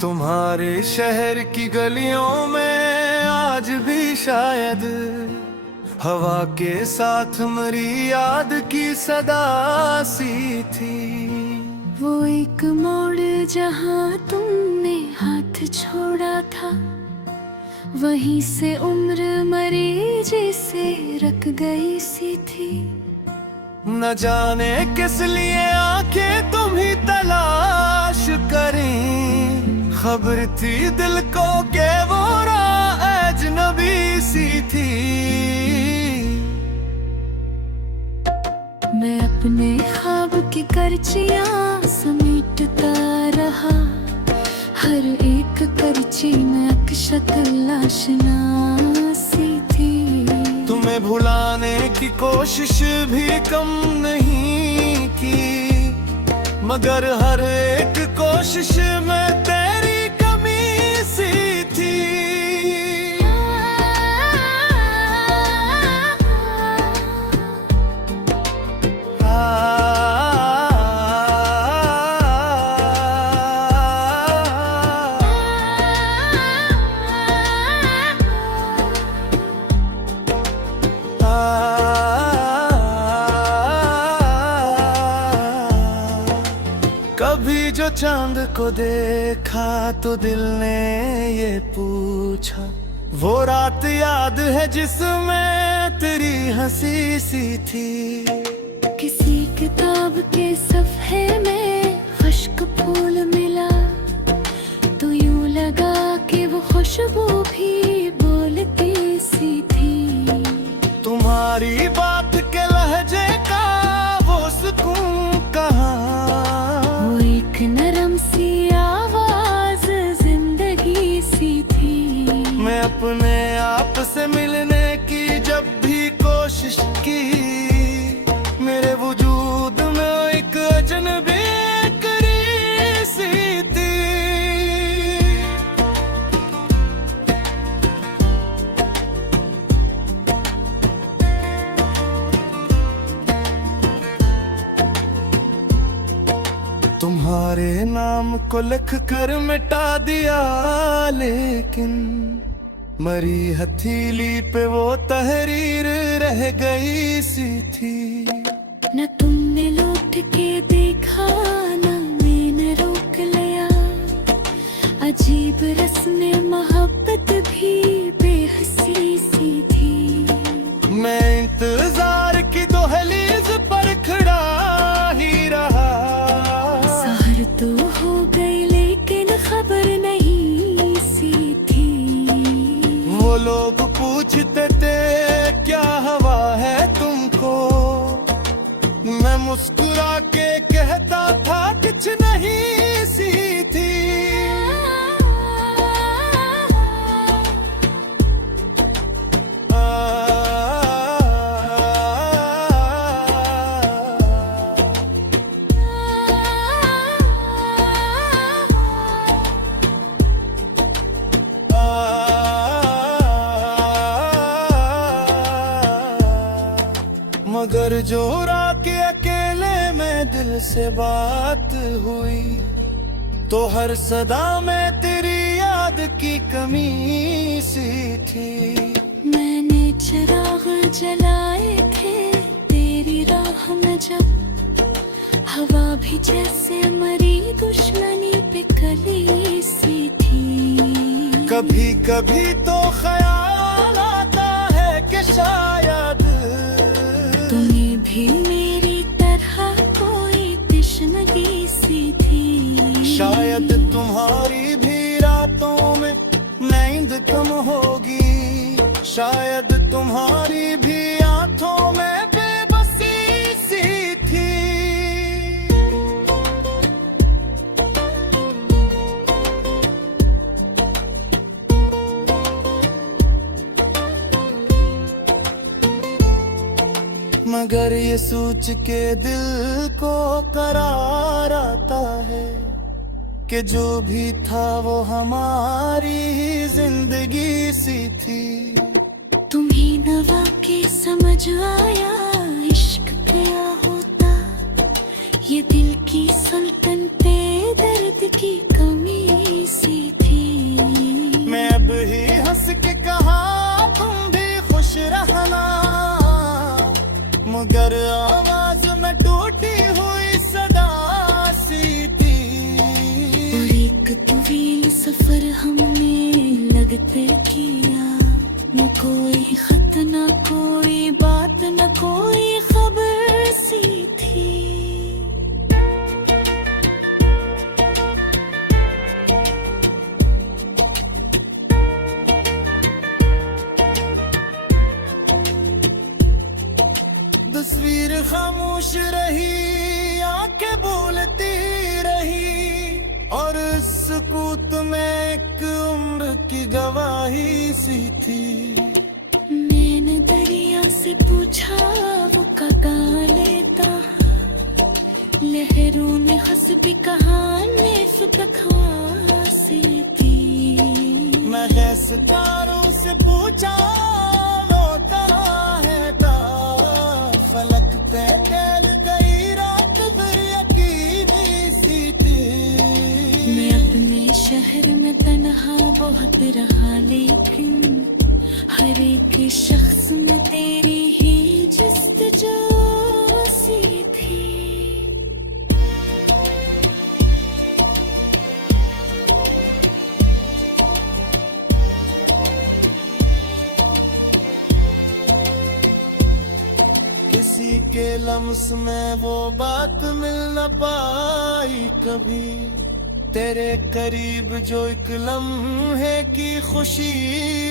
तुम्हारे शहर की गलियों में आज भी शायद हवा के साथ मरी याद की सदा सी थी। वो एक मोड़ जहाँ तुमने हाथ छोड़ा था, वहीं से उम्र मरी जैसे रख गई सी थी। न जाने किस लिए आंखें तुम्ही तलाश करें, खबर थी दिल को के वो राह अजनबी सी थी। मैं अपने ख्वाब की करचियां समेटता रहा, हर एक करची में अक्षत आशना सी थी। तुम्हें भुलाने की कोशिश भी कम नहीं की, मगर हर एक कोशिश में तेरी कमी सी थी। कभी जो चांद को देखा तो दिल ने ये पूछा, वो रात याद है जिसमें तेरी हंसी सी थी। किसी किताब के सफ़े में खुश्क फूल मिला, तो यूं लगा कि वो खुशबू भी बोलती सी थी। तुम्हारी बात के लहजे का वो सुकून कहाँ, वो एक नरम सी आवाज जिंदगी सी थी। मैं अपने आप से मिलने की जब भी कोशिश की, मेरे वजूद में एक अजनबी करी सी थी। तुम्हारे नाम को लिख कर मिटा दिया, लेकिन मरी हथेली पे वो तहरीर रह गई सी थी। न तुमने लौट के देखा, न मैंने रोक लिया, अजीब रस्म मोहब्बत भी बेहसी सी थी। मैं इंतजार की दहलीज पर खड़ा ही रहा, सहर तो हो गई लेकिन खबर नहीं सी थी। वो लोग पूछते थे क्या हवा है तुमको, मैं मुस्कुरा के कहता था कुछ नहीं सी थी। मगर जो रात के अकेले में दिल से बात हुई, तो हर सदा में तेरी याद की कमी सी थी। मैंने चिराग जलाए थे तेरी राह में जब, हवा भी जैसे मरी दुश्मनी पे कली सी थी। कभी कभी तो ख्याल आता है कि शायद तुम्हें भी मेरी तरह कोई तश्नगी सी थी। शायद तुम्हारी भी रातों में नींद कम होगी, शायद तुम्हारी भी आंखों में बेबसी सी थी। मगर ये सोच के दिल को करार आता है कि जो भी था वो हमारी ही जिंदगी सी थी। तुम्हें नवा के समझ आया इश्क क्या होता, ये दिल की सुल्तान पे दर्द की कमी सी लगते किया, न कोई खत न कोई बात न कोई खबर सी थी। तस्वीर खामोश रही, आंखें बोलती रही, और सुकूत में एक उम्र की गवाही सी थी। मैंने दरिया से पूछा वो कहाँ लेता, लहरों ने हंस भी कहा सी थी। मैं सितारों से पूछा वो कहाँ है ता, फलक पे टहल गई रात फिर यकीनी सी थी। मैं अपने शहर में तन्हा बहुत रहा, लेकिन हर एक शख्स में तेरी ही जस्तजू सी थी। किसी के लम्स में वो बात मिल न पाई कभी, तेरे करीब जो एक लम्हे की खुशी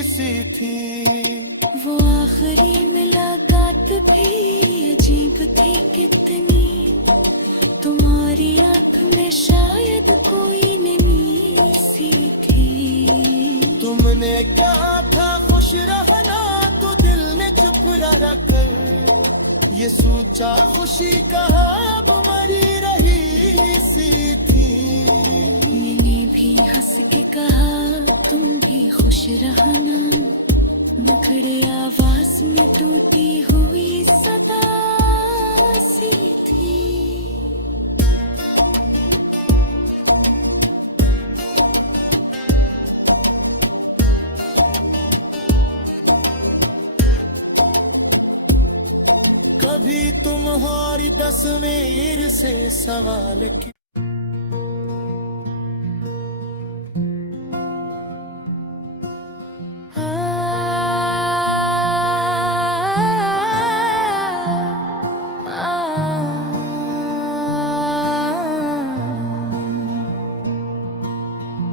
सी थी। वो आखिरी मुलाकात भी अजीब थी कितनी, तुम्हारी आंख में शायद कोई नमी सी थी। तुमने कहा था खुश रहना तो दिल ने चुप रखकर ये सोचा खुशी कहा अब मरी रही सी थी। मैंने भी हंस के कहा तुम भी खुश रहना, मुखड़े आवाज में टूटी हुई सदा सी थी। कभी तुम्हारी तस्वीर से सवाल की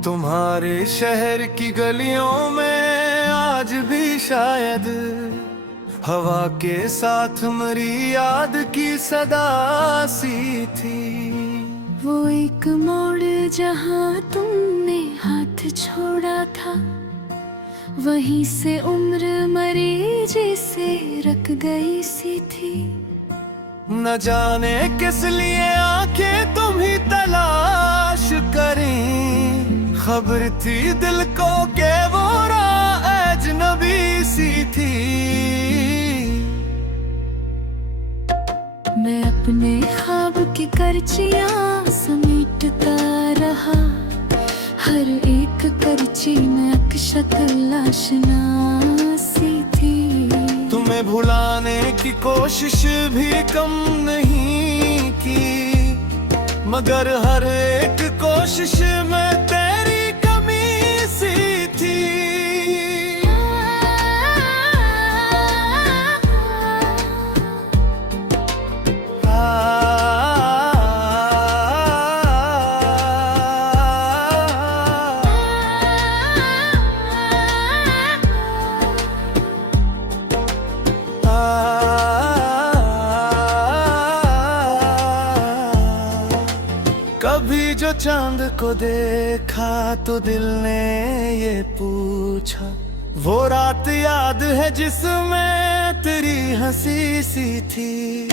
तुम्हारे शहर की गलियों में आज भी शायद हवा के साथ मरी याद की सदा सी थी। वो एक मोड़ जहाँ तुमने हाथ छोड़ा था, वहीं से उम्र मरी जैसे रख गई सी थी। न जाने किस लिए आंखें तुम्ही तलाश करें, खबर थी दिल को के वो राह अजनबी सी थी। मैं अपने ख्वाब की करचियां समेटता रहा, हर एक करची में एक शक्ल आशना सी थी। तुम्हें भुलाने की कोशिश भी कम नहीं की, मगर हर एक कोशिश में तेरी कमी सी थी। कभी जो चांद को देखा तो दिल ने ये पूछा, वो रात याद है जिसमें तेरी हंसी सी थी।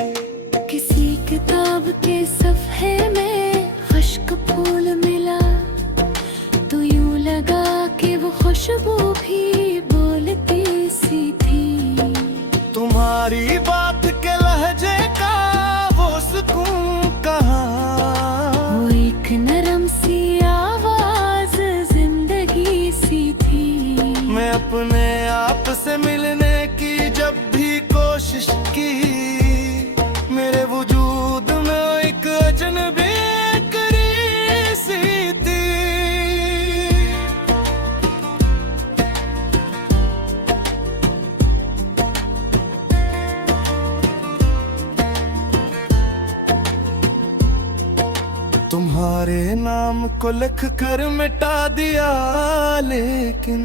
किसी किताब के सफ़े में खुश्क फूल मिला, तो यूं लगा कि वो खुशबू भी बोलती सी थी। तुम्हारी बात के लहजे का वो सुकून कहाँ, वो एक नरम सी आवाज जिंदगी सी थी। मैं अपने आप से मिलने की जब भी कोशिश की, मेरे वजूद में एक अजनबी तुम्हारे नाम को लिख कर मिटा दिया, लेकिन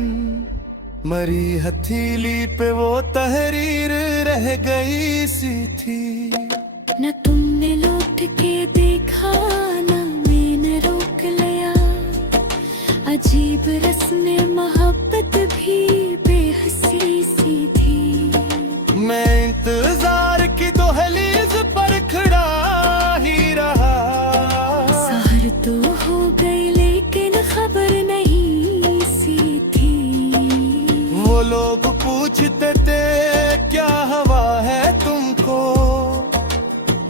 मरी हथेली पे वो तहरीर रह गई सी थी। न तुमने लौट के देखा न मैंने रोक लिया, अजीब रस्म मोहब्बत भी बेहसी सी थी। मैं इंतजार की दहलीज पर खड़ा ही रहा, सहर तो हो गई लेकिन खबर नहीं सी थी। वो लोग पूछते थे क्या हवा है तुमको,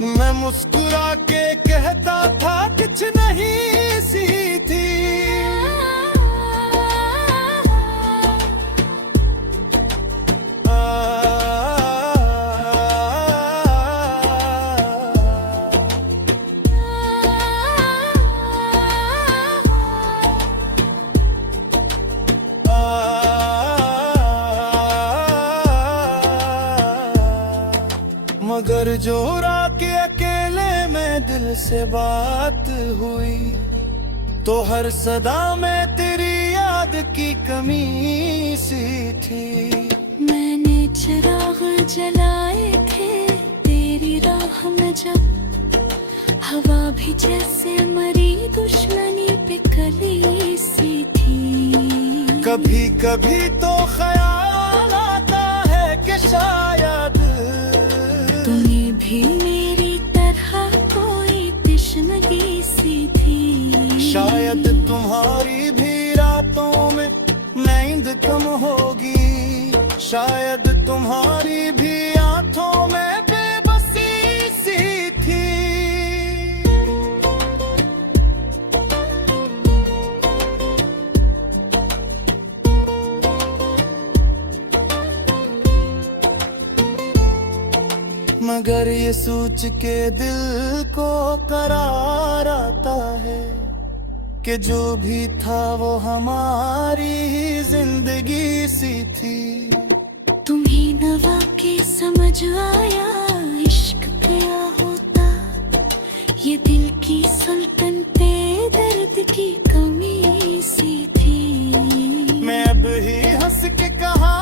मैं मुस्कुरा के कहता था कुछ नहीं सी थी। मगर जो रात के अकेले में दिल से बात हुई, तो हर सदा में तेरी याद की कमी सी थी। मैंने चिराग जलाए थे तेरी राह में जब, हवा भी जैसे मरी दुश्मनी पे कली सी थी। कभी कभी तो ख्याल आता है कि शायद तुम्हें भी मेरी तरह कोई तश्नगी सी थी। शायद तुम्हारी भी रातों में नींद कम होगी, शायद तुम्हारी भी आंखों में बेबसी सी थी। मगर ये सोच के दिल को करार आता है कि जो भी था वो हमारी ही जिंदगी सी थी। तुम्हें न वाकई समझ आया इश्क क्या होता, ये दिल की सुल्तान पे दर्द की कमी सी थी। मैं अब ही हंस के कहा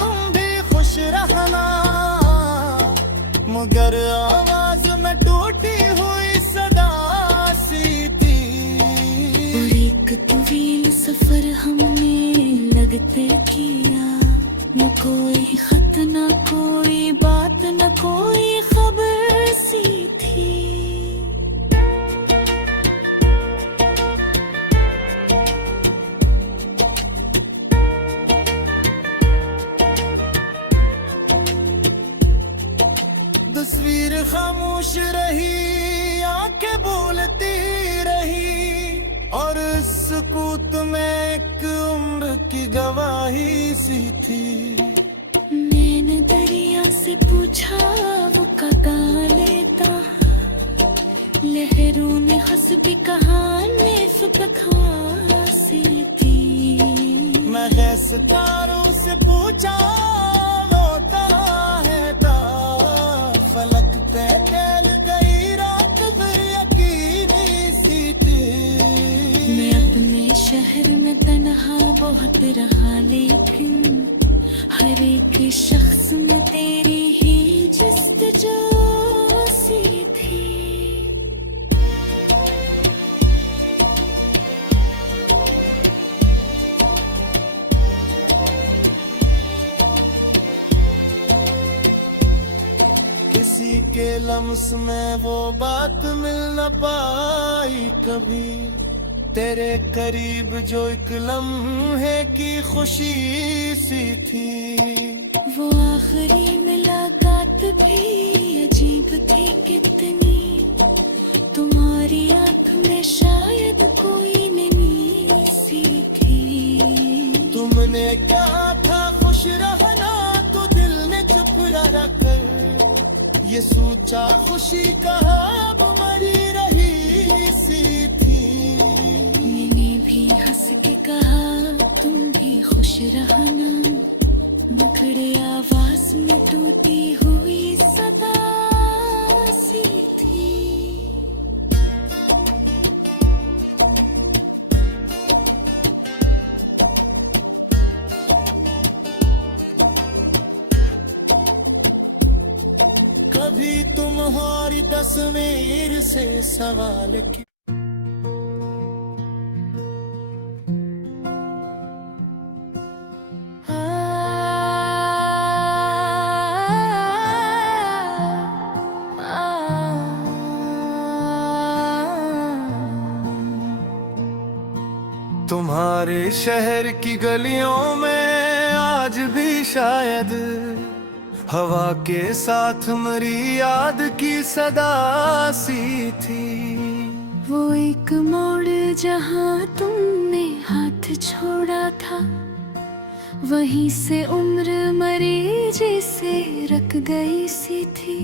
तुम भी खुश रहना, मगर आवाज में टूटी हुई सदा सी थी। और एक तवील सफर हमने लगते किया, न कोई खत न कोई बात न कोई खबर सी थी। तस्वीर खामोश रही, आंखें बोलती रही, और सुकूत में एक उम्र की गवाही सी थी। मैंने दरिया से पूछा वो कहाँ लेता, लहरों ने हंस भी कहा सी थी। मैं है सितारों से पूछा वो है ता, फलक पे टहल गई रात फिर यकीनी सी थी। मैं अपने शहर में तन्हा बहुत रहा, लेकिन हर एक शख्स में तेरी ही जस्तजू सी थी। किसी के लम्स में वो बात मिल न पाई कभी, तेरे करीब जो एक लम्हे की खुशी सी थी। वो आखिरी मुलाकात भी अजीब थी कितनी, तुम्हारी आंख में शायद कोई नमी सी थी। तुमने कहा था खुश रहना तो दिल ने चुप रखकर ये सोचा खुशी कहा अब मरी रही सी थी। मैंने भी हंस के कहा तुम भी खुश रहना, मुखड़े आवाज में टूटी हुई सदा सी थी। तस्वीर से सवाल किया। तुम्हारे शहर की गलियों में आज भी शायद हवा के साथ मरी याद की सदा सी थी। वो एक मोड़ जहाँ तुमने हाथ छोड़ा था, वहीं से उम्र मरी जैसे रख गई सी थी।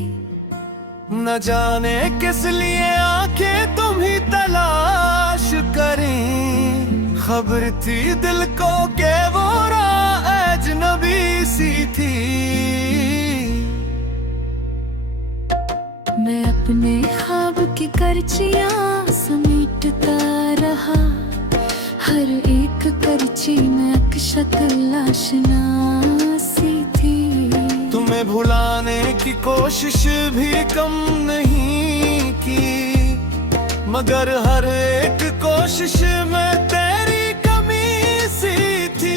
न जाने किस लिए आंखें तुम्ही तलाश करें, खबर थी दिल को के वो राह अजनबी सी थी। मैं अपने ख्वाब की करचियां समेटता रहा, हर एक करची में एक शक्ल आशना सी थी। तुम्हें भुलाने की कोशिश भी कम नहीं की, मगर हर एक कोशिश में तेरी कमी सी थी।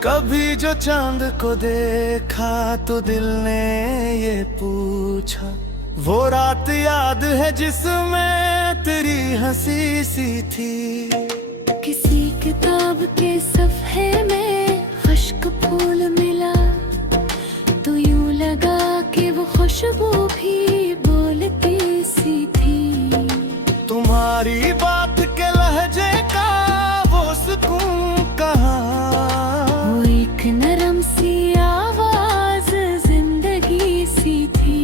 कभी जो चांद को देखा तो दिल ने ये पूछा, वो रात याद है जिसमें तेरी हंसी सी थी। किसी किताब के सफ़े में खुश्क फूल मिला, तो यूं लगा कि वो खुशबू भी बोलती सी थी। तुम्हारी बात के लहजे का वो सुकून कहाँ, वो एक नरम सी आवाज जिंदगी सी थी।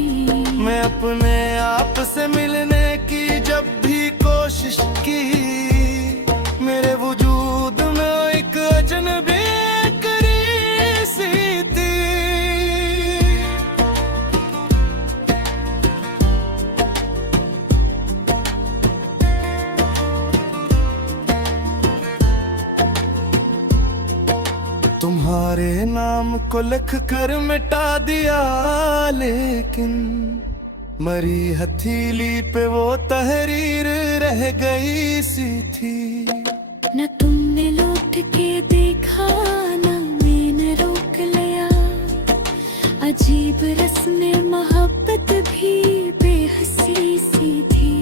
मैं अपने आप से मिलने की जब भी कोशिश की, मेरे वजूद में एक अजनबी करी सी थी। तुम्हारे नाम को लिख कर मिटा दिया, लेकिन मरी हथेली पे वो तहरीर रह गई सी थी। न तुमने लौट के देखा, न मैंने रोक लिया, अजीब रस्म मोहब्बत भी बेहसी सी थी।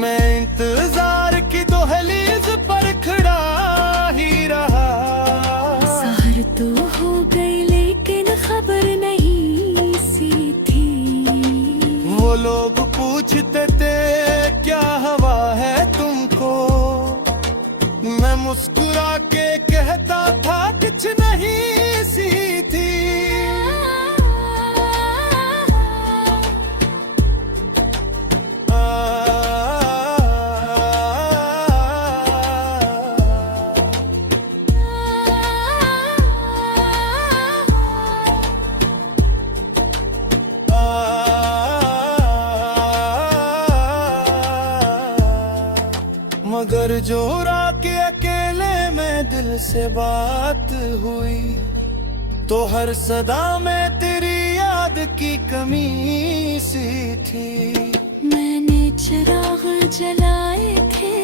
मैं इंतजार की दहलीज पर खड़ा ही रहा, सहर तो हो गई लेकिन खबर नहीं सी थी। वो लोग पूछते थे क्या हवा है तुमको, मैं मुस्कुरा के कहता था कुछ नहीं सी थी। मगर जो रात के अकेले में दिल से बात हुई, तो हर सदा में तेरी याद की कमी सी थी। मैंने चिराग जलाए थे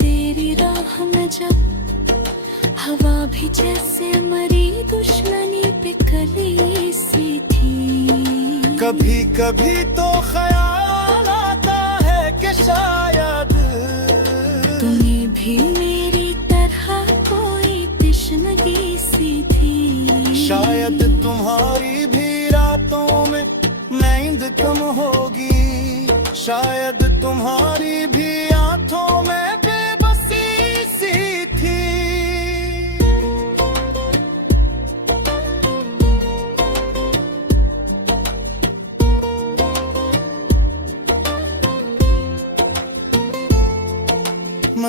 तेरी राह में जब, हवा भी जैसे मरी दुश्मनी पे कली सी थी। कभी कभी तो ख्याल आता है कि शायद तुम्हें भी मेरी तरह कोई तश्नगी सी थी। शायद तुम्हारी भी रातों में नींद कम होगी, शायद तुम्हारी भी आंखों में बेबसी सी थी।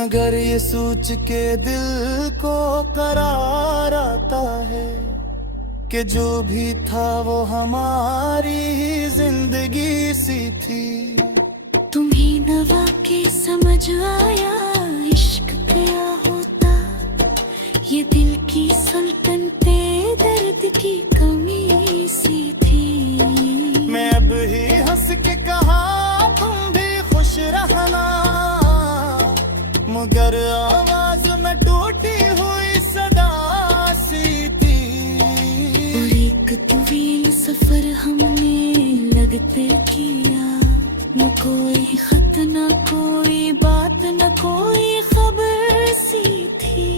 मगर ये सोच के दिल को करार आता है कि जो भी था वो हमारी ही जिंदगी सी थी। तुम्हें नवा के समझ आया इश्क क्या होता, ये दिल की सल्तनते दर्द की कमी सी थी। मैं अब ही हंस के कहा तुम भी खुश रहना, मगर आवाज में टूटी हुई सदा सी थी। और एक तवील सफर हमने लगते किया, न कोई खत न कोई बात न कोई खबर सी थी।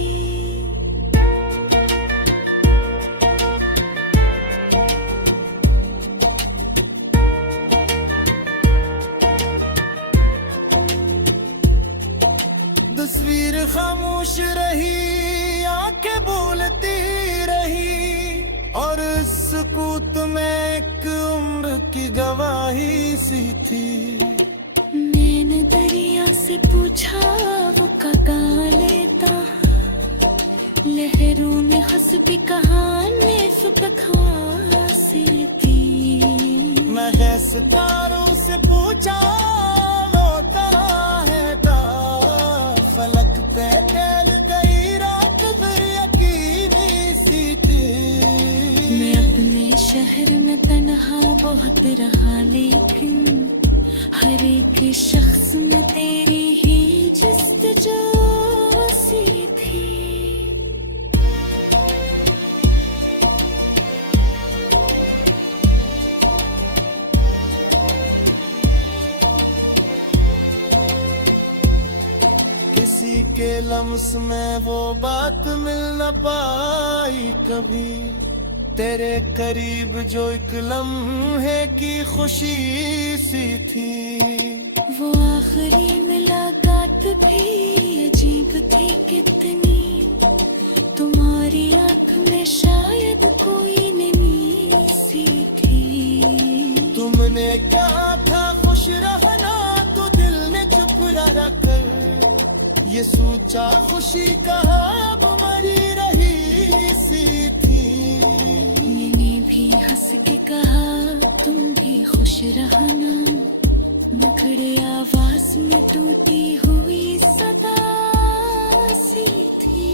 तस्वीर खामोश रही, आंखें बोलती रही, और सुकूत में एक उम्र की गवाही सी थी। मैंने दरिया से पूछा वो कहाँ लेता, लहरों ने हंस भी कहा सी थी। मैं है सितारों से पूछा होता है ता, फलक पे टहल गई रात फिर यकीनी सी थी। मैं अपने शहर में तन्हा बहुत रहा, लेकिन हर एक शख्स में तेरी ही जस्तजू सी थी। किसी के लम्स में वो बात मिल न पाई कभी, तेरे करीब जो एक लम्हे की खुशी सी थी। वो आखिरी मुलाकात भी अजीब थी कितनी, तुम्हारी आंख में शायद कोई नमी सी थी। तुमने कहा था खुश रहना तो दिल ने चुप रहा कर, ये सोचा खुशी कहा अब मरी रही सी थी। मैंने भी हंस के कहा तुम भी खुश रहना, बिखड़े आवाज में टूटी हुई सदा सी थी।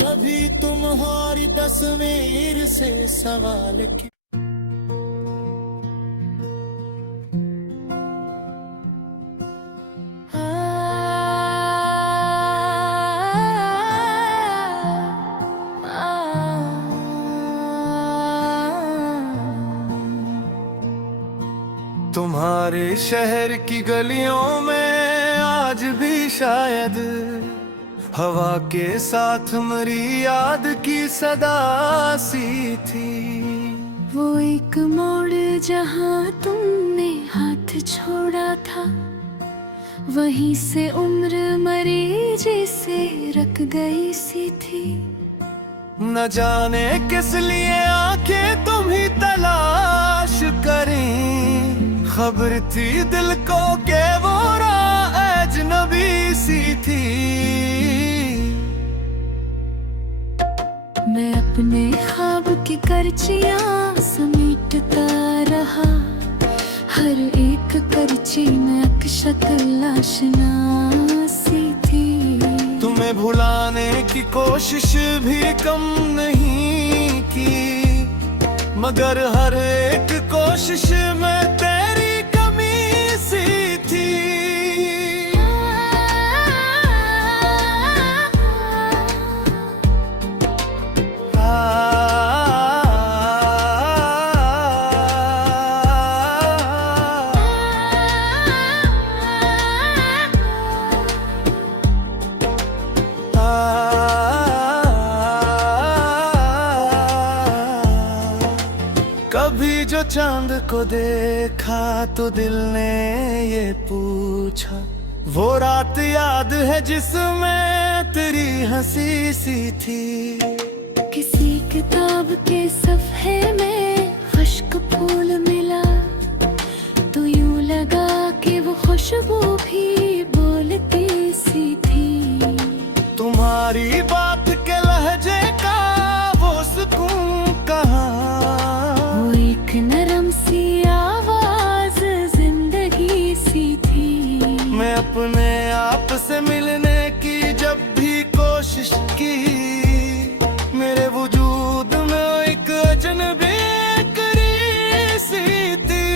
कभी तुम्हारी तस्वीर से सवाल किया, तुम्हारे शहर की गलियों में आज भी शायद हवा के साथ मरी याद की सदा सी थी। वो एक मोड़ जहाँ तुमने हाथ छोड़ा था, वहीं से उम्र मरी जैसे रख गई सी थी। न जाने किस लिए आंखें तुम्ही तलाश करें, खबर थी दिल को के वो राह अजनबी सी थी। मैं अपने ख्वाब की करचियां समेटता रहा, हर एक करची में एक शक्ल आशना सी थी। तुम्हें भुलाने की कोशिश भी कम नहीं की, मगर हर एक कोशिश में तेरी कमी सी थी। कभी जो चांद को देखा तो दिल ने ये पूछा, वो रात याद है जिसमें तेरी हंसी सी थी। किसी किताब के सफ़े में खुश्क फूल मिला, तो यूं लगा कि वो खुशबू भी बोलती सी थी। तुम्हारी बात के लहजे का वो सुकून कहाँ, वो एक नरम सी आवाज जिंदगी सी थी। मैं अपने आप से मिलने की जब भी कोशिश की, मेरे वजूद में एक अजनबी करी सी थी।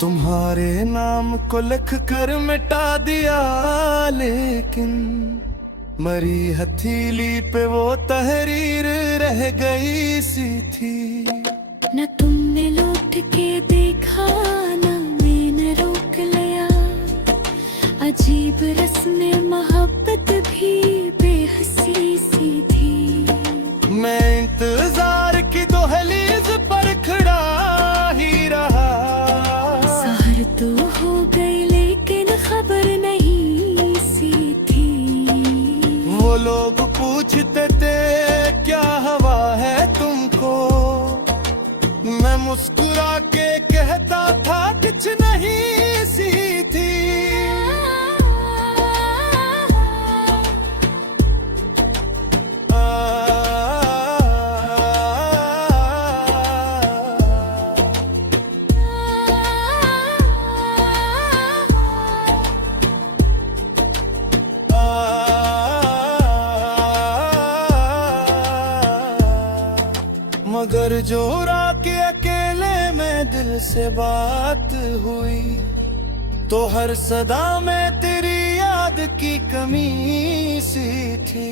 तुम्हारे नाम को लिख कर मिटा दिया, लेकिन मरी हथेली पे वो तहरीर रह गई सी थी। न तुमने लौट के देखा, न मैंने रोक लिया। अजीब रस्म मोहब्बत भी बेहसी सी थी। मैं इंतजार की दहलीज पर खड़ा ही रहा। सहर तो हो गई लेकिन खबर नहीं सी थी। वो लोग पूछते थे क्या हवा है तुमको, मैं मुस्कुरा के कहता था कुछ नहीं सी थी। मगर जो रात के अकेले में दिल से बात हुई, तो हर सदा में तेरी याद की कमी सी थी।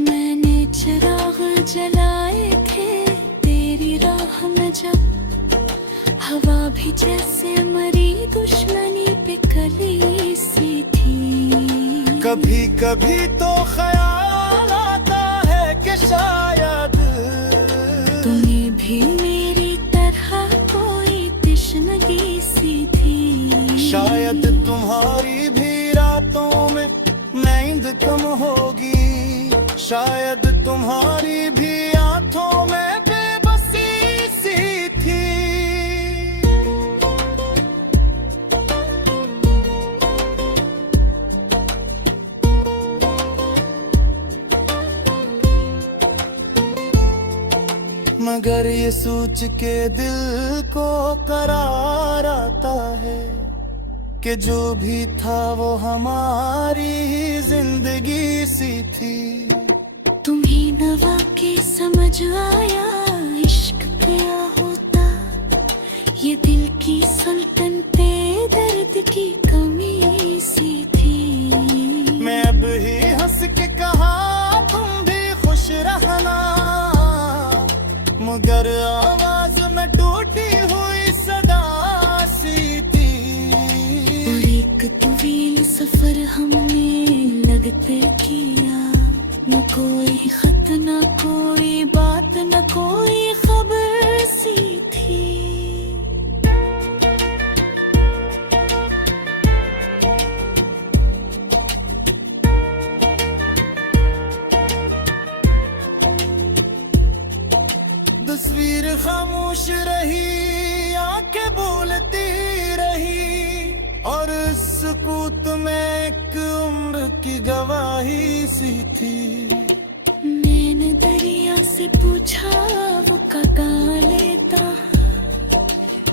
मैंने चिराग जलाए थे तेरी राह में जब, हवा भी जैसे मरी दुश्मनी पे कली सी थी। कभी कभी तो ख्याल आता है कि शायद तुम्हें भी मेरी तरह कोई तश्नगी सी थी। शायद तुम्हारी भी रातों में नींद कम होगी, शायद तुम्हारी भी आंखों में बेबसी सी थी। मगर ये सोच के दिल को करार आता है कि जो भी था वो हमारी जिंदगी सी थी। तुम्हें नवा के समझ आया इश्क क्या होता, ये दिल की सुल्तान पे दर्द की कमी सी थी। मैं अब ही हंस के कहा तुम भी खुश रहना, मगर आवाज में टूटी हुई सदा सी थी। और एक तवील सफर हमने लगते किया, न कोई खत न कोई बात न कोई खबर सी थी। तस्वीर खामोश रही, आंखें बोलती रही, और सुकूत में एक उम्र की गवाही सी थी। मैंने दरिया से पूछा वो कहाँ लेता,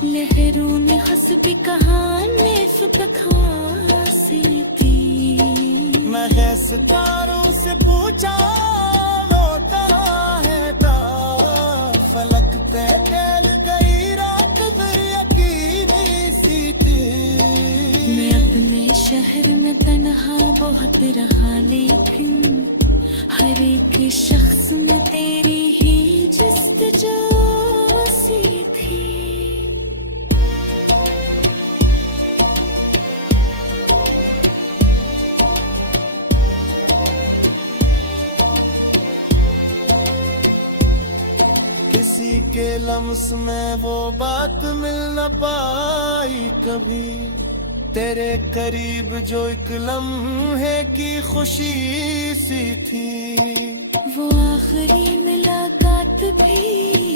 लहरों ने हंस भी कहा नेफ बकवासी थी। मैं है सितारों से पूछा होता है ता, फलक पे टहल गई रात फिर यकीनी सी थी। मैं अपने शहर में तन्हा बहुत रहा, लेकिन हर एक शख्स में तेरी ही जस्तजू सी थी। के लम्स में वो बात मिल न पाई कभी, तेरे करीब जो एक लम्हे की खुशी सी थी। वो आखिरी मुलाकात भी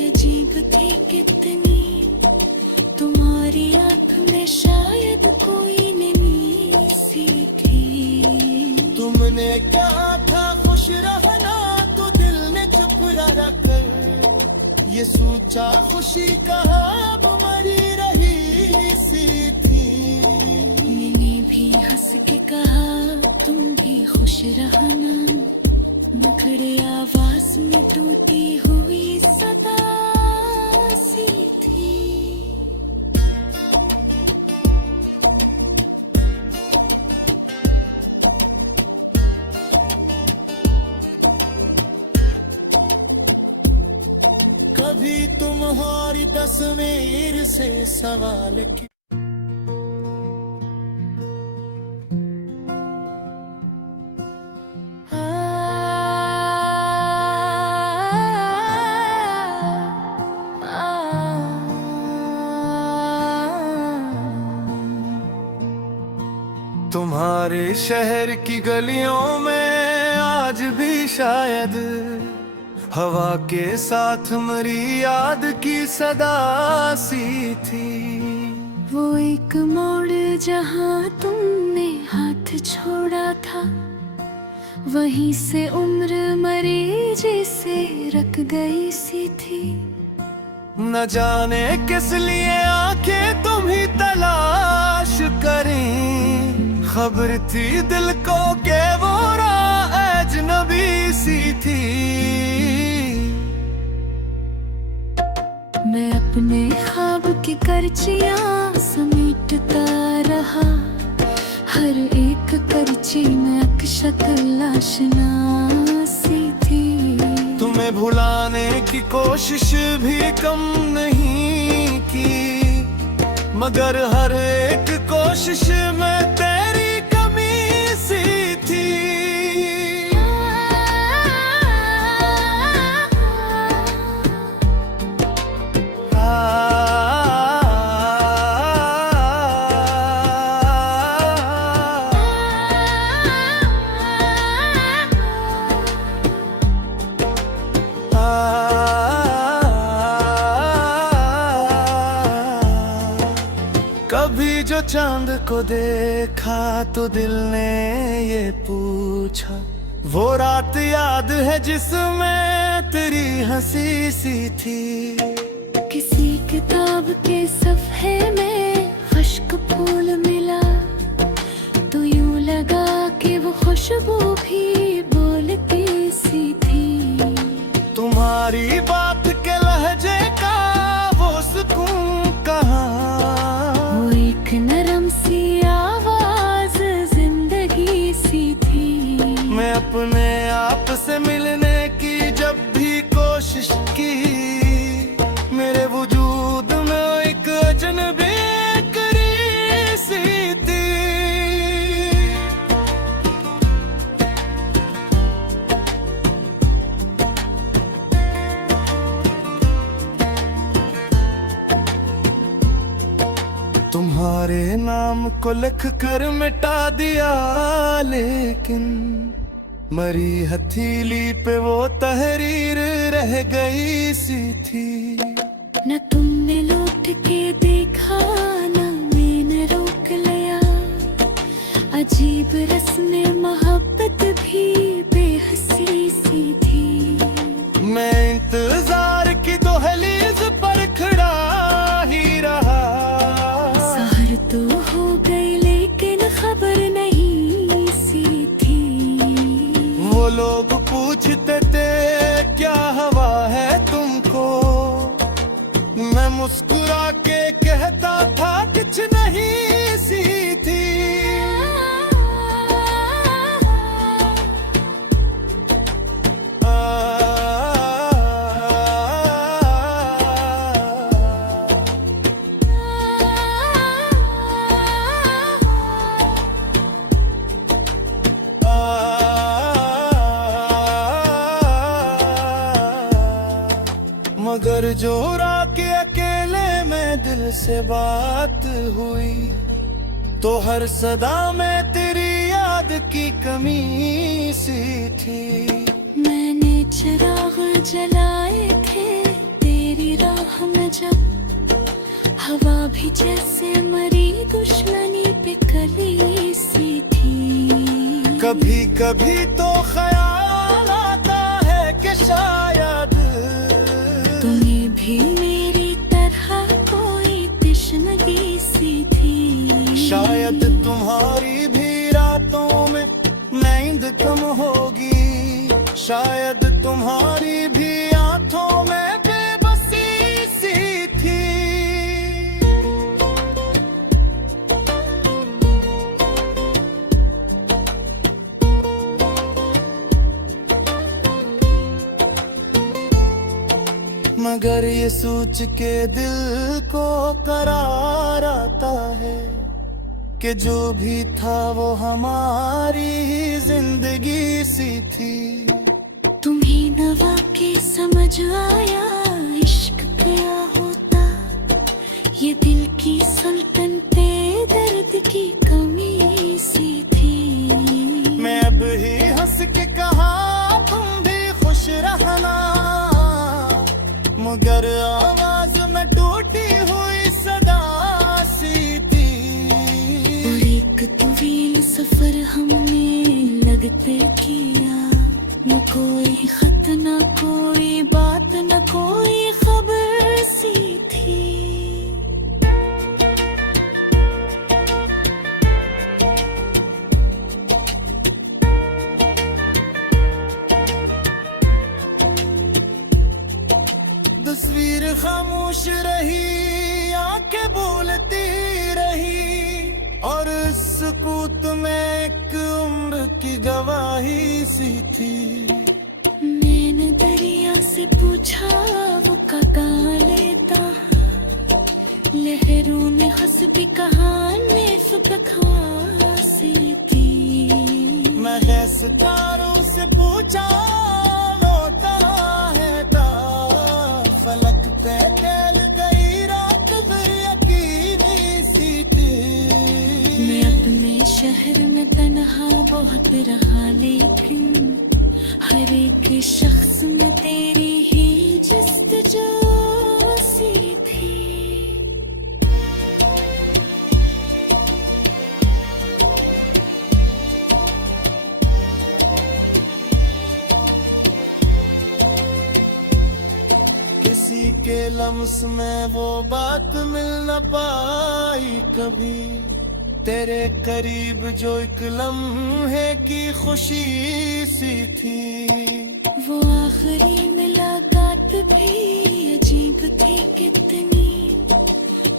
अजीब थी कितनी, तुम्हारी आंख में शायद कोई नमी सी थी। तुमने कहा था खुश रहना तो दिल ने चुप रहा कर, ये सोचा खुशी कहा अब मरी रही सी थी। मैंने भी हंस के कहा तुम भी खुश रहना, नखड़े आवाज में टूटी हुई सदा सी थी। कभी तुम्हारी तस्वीर से सवाल की तुम्हारे शहर की गलियों में आज भी शायद हवा के साथ मेरी याद की सदा सी थी। वो एक मोड़ जहाँ तुमने हाथ छोड़ा था, वहीं से उम्र मरी जैसे रख गई सी थी। न जाने किस लिए आंखें तुम्ही तलाश करें, खबर थी दिल को के वो राह अजनबी सी थी। मैं अपने ख्वाब की करचियां समेटता रहा, हर एक करची में शक्ल आशना सी थी। तुम्हें भुलाने की कोशिश भी कम नहीं की, मगर हर एक कोशिश में तेरी कमी सी थी। कभी जो चांद को देखा तो दिल ने ये पूछा, वो रात याद है जिसमें तेरी हंसी सी थी। किसी किताब के सफ़े में खुश्क फूल मिला, तो यूं लगा कि वो खुशबू भी बोलती सी थी। तुम्हारी बात के लहजे का वो सुकून कहाँ, वो एक नरम सी आवाज जिंदगी सी थी। मैं अपने आप से मिलने की जब भी कोशिश की, मेरे वजूद में एक अजनबी करी सी थी। तुम्हारे नाम को लिख कर मिटा दिया, लेकिन मरी हथेली पे वो तहरीर रह गई सी थी। न तुमने लौट के देखा न मैंने रोक लिया, अजीब रस्म मोहब्बत भी बेहसी सी थी। मैं इंतजार की दहलीज पर खड़ा ही रहा, सहर तो हो गई लेकिन खबर नहीं सी थी। वो लोग पूछते थे क्या हवा है तुमको, मैं मुस्कुरा के कहता था कुछ नहीं सी थी। मगर जो रात के अकेले में दिल से बात हुई तो हर सदा में तेरी याद की कमी सी थी। मैंने चिराग जलाए थे तेरी राह में जब, हवा भी जैसे मरी दुश्मनी पे कली सी थी। कभी कभी तो ख्याल आता है कि शायद तुम्हें भी मेरी तरह कोई तश्नगी सी थी। शायद तुम्हारी भी रातों में नींद कम होगी, शायद तुम्हारी भी आंखों में बेबसी सी थी। मगर ये सोच के दिल को करार आता है कि जो भी था वो हमारी ही जिंदगी सी थी। तुम्हें नवा के समझ आया इश्क क्या होता, ये दिल की सुल्तान पे दर्द की कमी सी थी। मैं अब ही हंस के कहा तुम भी खुश रहना, मगर आवाज में टूटी हुई सदा सी थी। और एक तवील सफर हमने लगते किया, न कोई खत न कोई बात न कोई खबर सी थी। तस्वीर खामोश रही, आंखें बोलती रही, और सुकूत में एक उम्र की गवाही सी थी। मैंने दरिया से पूछा वो कहाँ लेता, लहरों में हंस भी कहा सी थी। मैं है सितारों से पूछा वो कहाँ है ता, फलक पे टहल गई रात फिर यकीनी सी थी। मैं अपने शहर में तन्हा बहुत रहा, लेकिन हर एक शख्स में तेरी ही जस्तजू सी थी। किसी के लम्स में वो बात मिल न पाई कभी, तेरे करीब जो एक लम्हे की खुशी सी थी। वो आखिरी मुलाकात भी अजीब थी कितनी,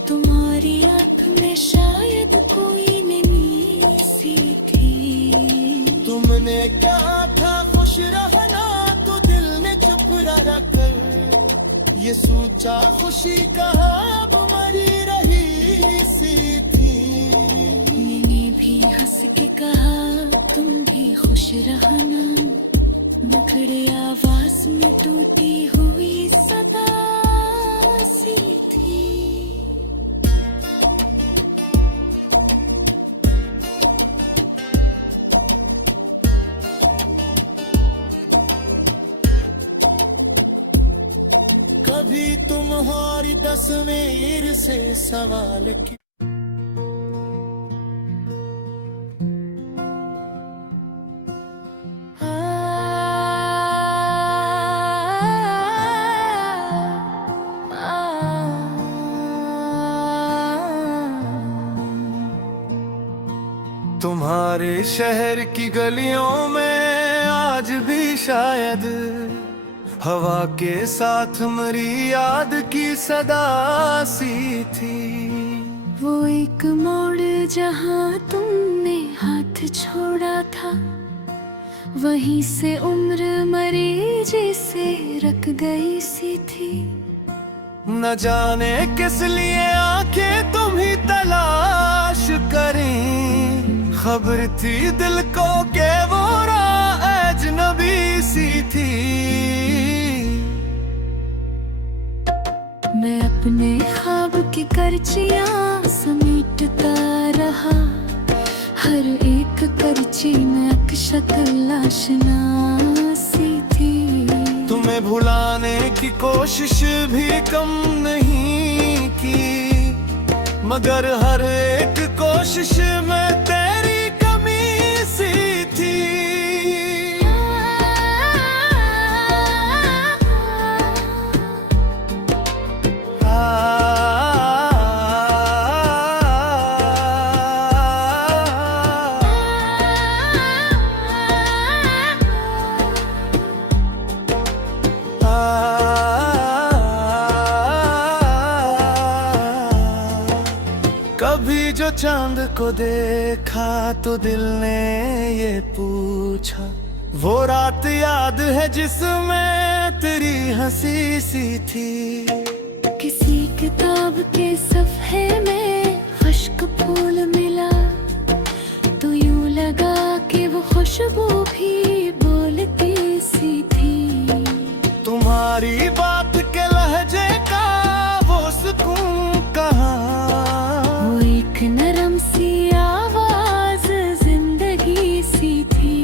तुम्हारी आंख में शायद कोई नमी सी थी। तुमने कहा था खुश रहना तो दिल ने चुप रखकर ये सोचा खुशी कहा अब मरी रही सी थी। मैंने भी हंस के कहा तुम भी खुश रहना, बिखरे आवाज में टूटी हुई सदा सी थी। कभी तुम्हारी तस्वीर से सवाल की तुम्हारे शहर की गलियों में आज भी शायद हवा के साथ मरी याद की सदा सी थी। वो एक मोड़ जहाँ तुमने हाथ छोड़ा था, वहीं से उम्र मरी जैसे रख गई सी थी। न जाने किस लिए आंखें तुम्ही तलाश करें, खबर थी दिल को के वो राह अजनबी सी थी। अपने ख्वाब की करचियां समेटता रहा, हर एक करची में अक्ष तलाशना सी थी। तुम्हें भुलाने की कोशिश भी कम नहीं की, मगर हर एक कोशिश में तेरी कमी सी थी। कभी जो चांद को देखा तो दिल ने ये पूछा, वो रात याद है जिसमें तेरी हंसी सी थी। किसी किताब के सफ़े में खुश्क फूल मिला, तो यूं लगा कि वो खुशबू भी बोलती सी थी। तुम्हारी बात के लहजे का वो सुकून कहाँ, वो एक नरम सी आवाज जिंदगी सी थी।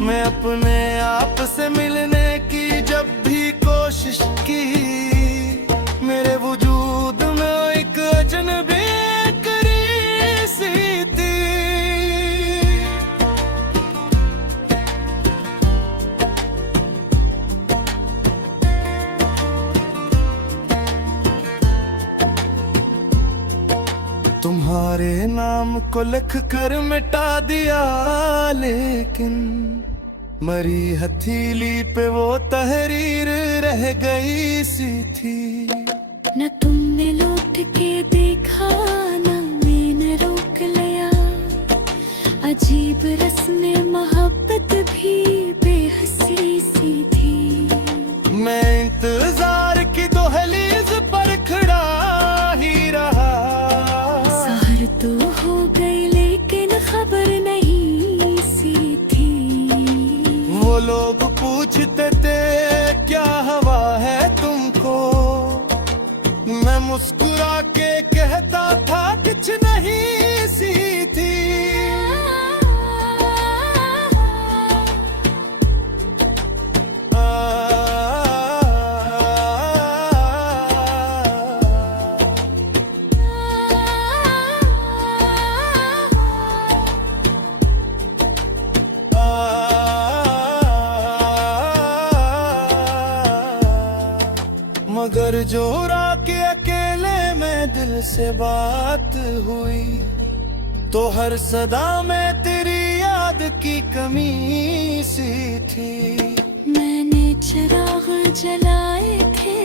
मैं अपने आप से मिलने की जब भी कोशिश की, मेरे वजूद में एक अजनबी करी सी थी। तुम्हारे नाम को लिख कर मिटा दिया, लेकिन मरी हथेली पे वो तहरीर रह गई सी थी। न तुमने लौट के देखा, न मैंने रोक लिया, अजीब रस्म मोहब्बत भी बेहसी सी थी। मैं इंतजार की दहलीज पर खड़ा ही रहा, सहर तो हो गई लेकिन खबर नहीं सी थी। वो लोग पूछते थे क्या हवा है तुमको, मैं मुस्कुरा के कहता था कुछ नहीं सी थी। मगर जो रात के अकेले में दिल से बात हुई, तो हर सदा में तेरी याद की कमी सी थी। मैंने चिराग जलाए थे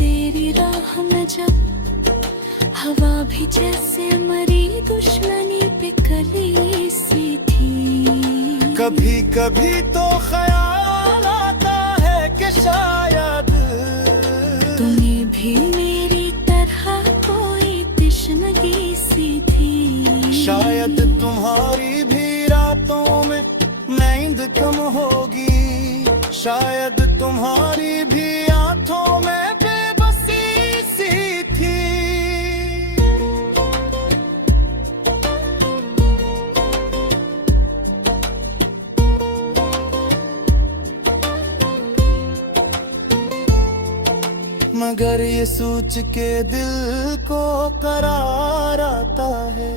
तेरी राह में जब, हवा भी जैसे मरी दुश्मनी पे कली सी थी। कभी कभी तो ख्याल आता है कि शायद तुम्हें भी मेरी तरह कोई तश्नगी सी थी। शायद तुम्हारी भी रातों में नींद कम होगी, शायद तुम्हारी भी आंखों में बेबसी सी थी। मगर ये सोच के दिल को करार आता है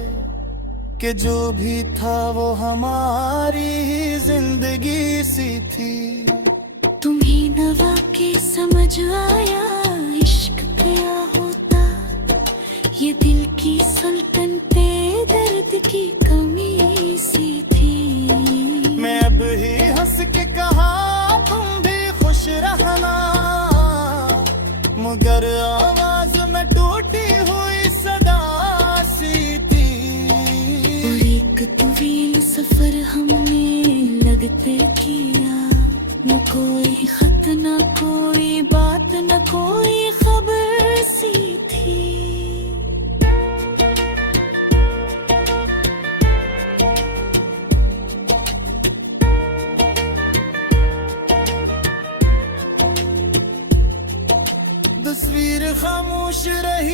कि जो भी था वो हमारी ही जिंदगी सी थी। तुम्हें नवा के समझ आया इश्क क्या होता, ये दिल की सुल्तान पे दर्द की कमी सी थी। मैं अब ही हंस के कहा तुम भी खुश रहना, मगर आवाज में टूटी हुई सदा सी थी। और एक तवील सफर हमने लगते किया, न कोई खत न कोई बात न कोई खबर सी थी। तस्वीर खामोश रही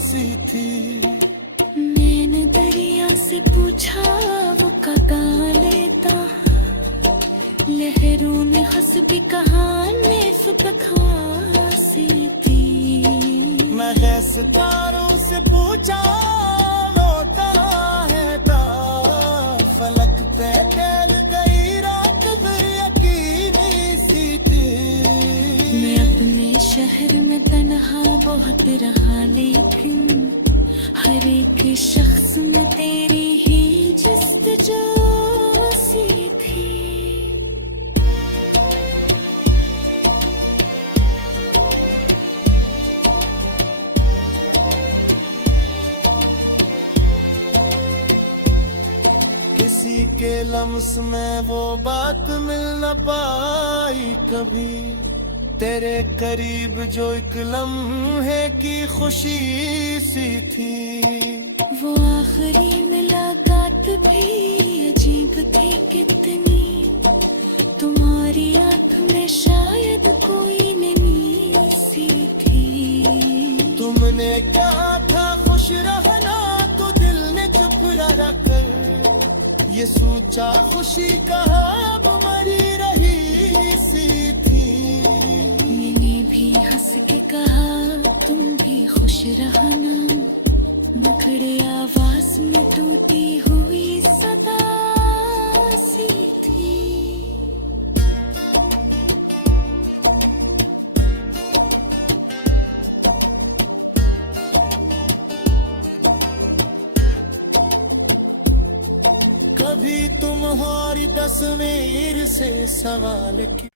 सी थी। मैंने दरिया से पूछा वो कगा लेता, लहरों ने हंस भी कहा नेफ बकवासी थी। मैं है सितारों से पूछा लौटा है ता, फलक पे टहल गई रात भर यकीनी सी थी। मैं अपने शहर में तन्हा बहुत रहा, लेकिन हर एक शख्स में तेरी ही जस्तजू सी थी। किसी के लम्स में वो बात मिल न पाई कभी, तेरे करीब जो एक लम्हे की खुशी सी थी। वो आखिरी मुलाकात भी अजीब थी कितनी, तुम्हारी आंख में शायद कोई नमी सी थी। तुमने कहा था खुश रहना तो दिल ने चुप रखकर ये सोचा खुशी कहा अब मरी रही सी थी। मैंने भी हंस के कहा तुम भी खुश रहना, मुखड़े आवाज में टूटी हुई सदा सी थी। कभी तुम्हारी तस्वीर से सवाल की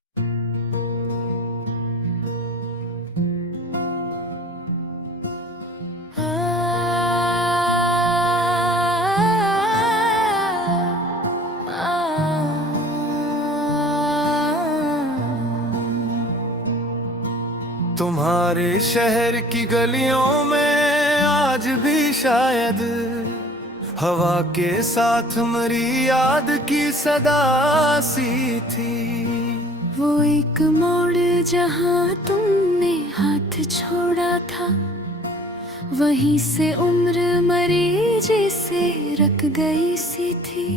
तुम्हारे शहर की गलियों में आज भी शायद हवा के साथ मरी याद की सदा सी थी। वो एक मोड़ जहाँ तुमने हाथ छोड़ा था, वहीं से उम्र मरी जैसे रख गई सी थी।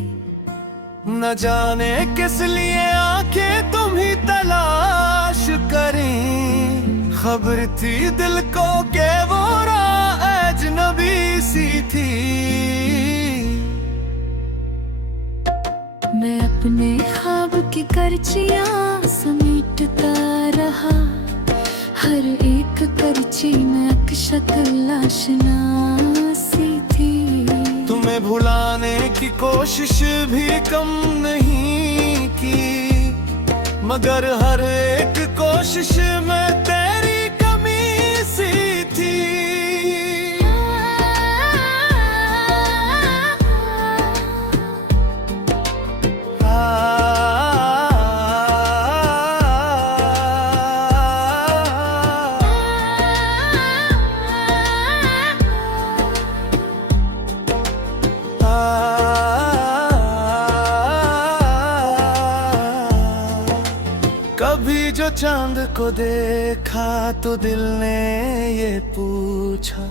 न जाने किस लिए आंखें तुम्ही तलाश करें, खबर थी दिल को के वो राह अजनबी सी थी। मैं अपने ख्वाब की करचियां समेटता रहा, हर एक करची में एक शक्ल आशना सी थी। तुम्हें भुलाने की कोशिश भी कम नहीं की, मगर हर एक कोशिश में तेरी कमी सी थी। कभी जो चांद को देखा तो दिल ने ये पूछा,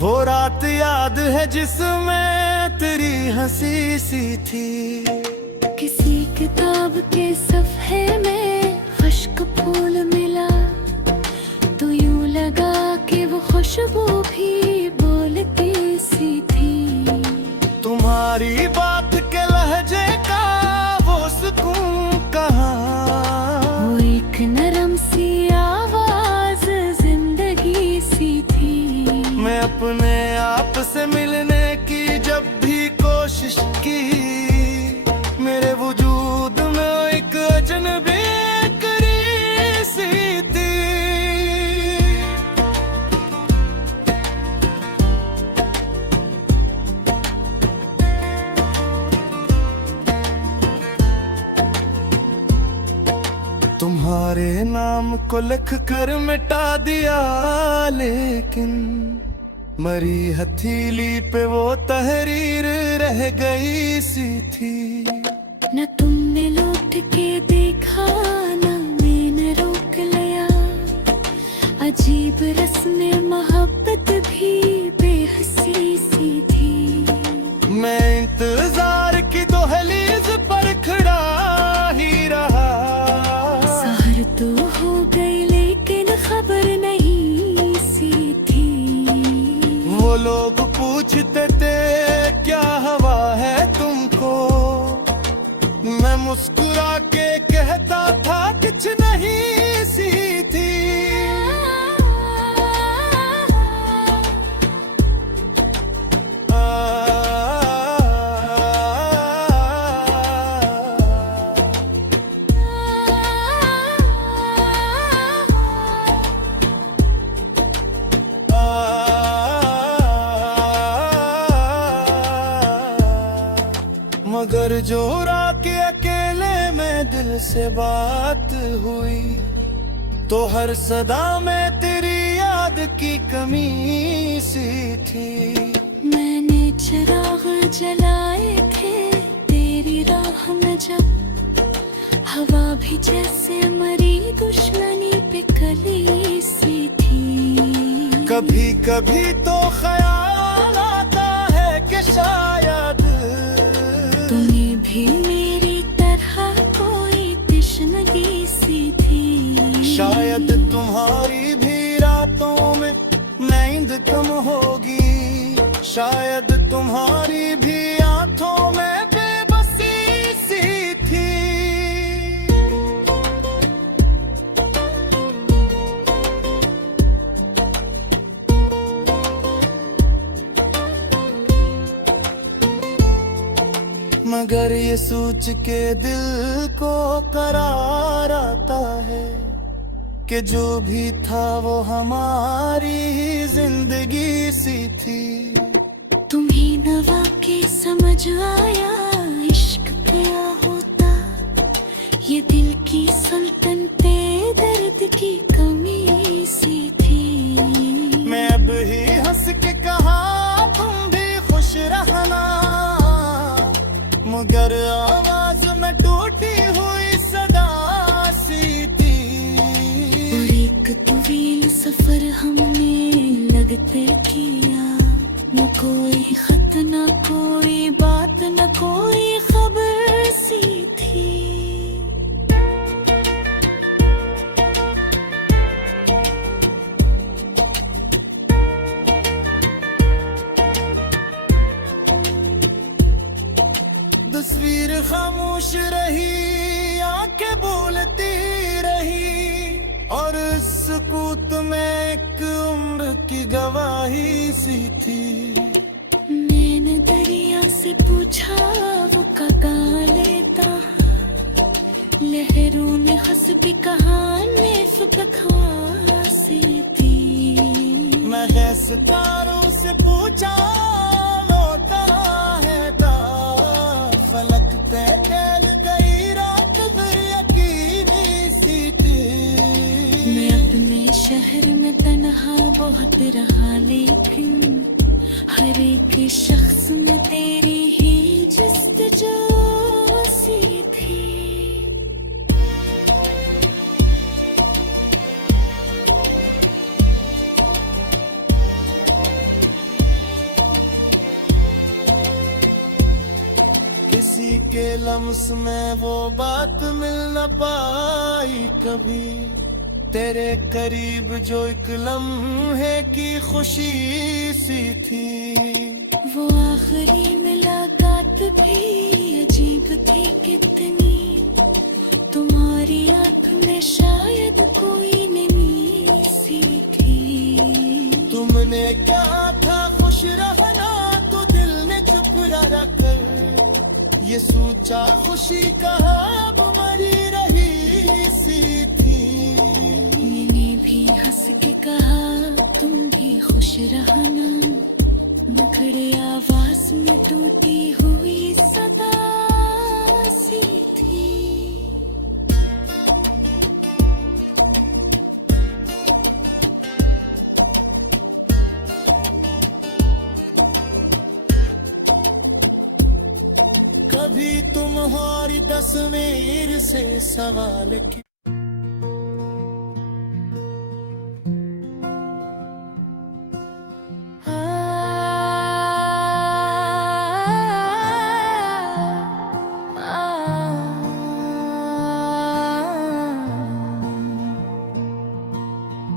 वो रात याद है जिसमें तेरी हंसी सी थी। किसी किताब के सफ़े में खुश्क फूल मिला, तो यूं लगा कि वो खुशबू भी बोलती सी थी। तुम्हारी बात के लहजे का वो सुकून कहाँ, वो एक नरम सी आवाज जिंदगी सी थी। मैं अपने आप से मिलने की जब भी कोशिश की, मेरे वजूद में एक अजनबी करी सी थी। तुम्हारे नाम को लिख कर मिटा दिया, लेकिन मरी हथेली पे वो तहरीर रह गई सी थी। न तुमने लौट के देखा, न मैंने रोक लिया, अजीब रस्म मोहब्बत भी बेहसी सी थी। मैं इंतजार की दहलीज पर खड़ा ही रहा। सहर तो हो गई लेकिन खबर नहीं सी थी। वो लोग पूछते थे क्या हवा है तुमको, मैं मुस्कुरा के कहता था कुछ नहीं सी थी। मगर जो रात के अकेले में दिल से बात हुई, तो हर सदा में तेरी याद की कमी सी थी। मैंने चिराग जलाए थे तेरी राह में जब, हवा भी जैसे मरी दुश्मनी पे कली सी थी। कभी कभी तो ख्याल आता है कि शायद तुम्हें भी मेरी तरह कोई तश्नगी सी थी। शायद तुम्हारी भी रातों में नींद कम होगी, शायद तुम्हारी भी आंखों में बेबसी सी थी। मगर ये सोच के दिल को करार आता है कि जो भी था वो हमारी ही जिंदगी सी थी। तुम्हें नवा के समझ आया इश्क क्या होता, ये दिल की सल्तनते दर्द की कमी सी थी। मैं अब ही हंस के कहा तुम भी खुश रहना, मगर आवाज में टूटी हुई सदा सी थी। और एक तवील सफर हमने लगते किया, न कोई खत न कोई बात न कोई खबर सी थी। तस्वीर खामोश रही, आंखें बोलती रही, और सुकूत में एक उम्र की गवाही सी थी। मैंने दरिया से पूछा वो कहाँ लेता, लहरों ने हंस भी कहा सी थी। मैं गैस तारों से पूछा होता है ता, फलक पे टहल गई रात फिर यकीनी सी थी। मैं अपने शहर में तन्हा बहुत रहा, लेकिन हर एक शख्स में तेरी ही जस्तजू सी थी। किसी के लम्स में वो बात मिल न पाई कभी, तेरे करीब जो एक लम्हे की खुशी सी थी। वो आखिरी मुलाकात भी अजीब थी कितनी, तुम्हारी आँख में शायद कोई नमी सी थी। तुमने कहा था खुश रहना, तो दिल ने चुप रहा कर ये सोचा खुशी कहाँ अब मरी रही सी थी। मैंने भी हंस के कहा तुम भी खुश रहना, मुखड़े आवाज में टूटी हुई सदा सी थी। कभी तुम्हारी तस्वीर से सवाल किया,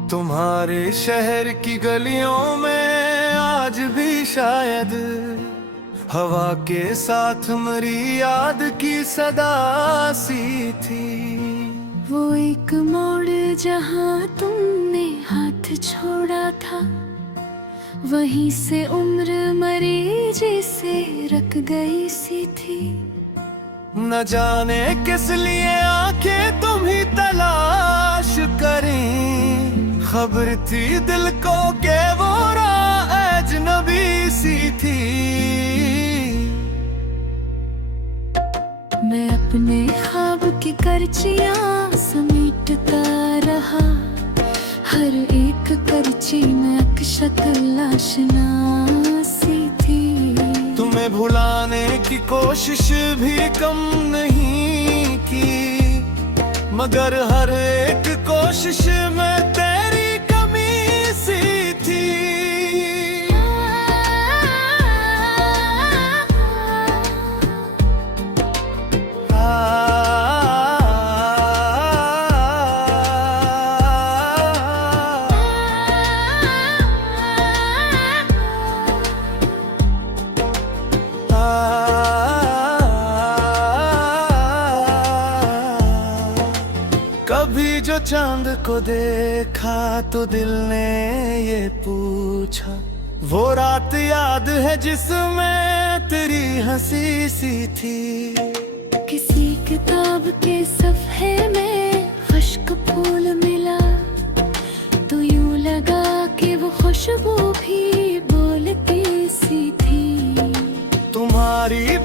तुम्हारे शहर की गलियों में आज भी शायद हवा के साथ मरी याद की सदा सी थी। वो एक मोड़ जहाँ तुमने हाथ छोड़ा था, वहीं से उम्र मरी जैसे रख गई सी थी। न जाने किस लिए आंखें तुम्ही तलाश करें, खबर थी दिल को के वो राह अजनबी सी थी। मैं अपने ख्वाब की करचियां समेटता रहा, हर एक करची में शक्ल आशना सी थी। तुम्हें भुलाने की कोशिश भी कम नहीं की, मगर हर एक कोशिश में तेरी कमी सी थी। कभी जो चांद को देखा तो दिल ने ये पूछा, वो रात याद है जिसमें तेरी हंसी सी थी। किसी किताब के सफ़े में खुश्क फूल मिला, तो यूं लगा कि वो खुशबू भी बोलती सी थी। तुम्हारी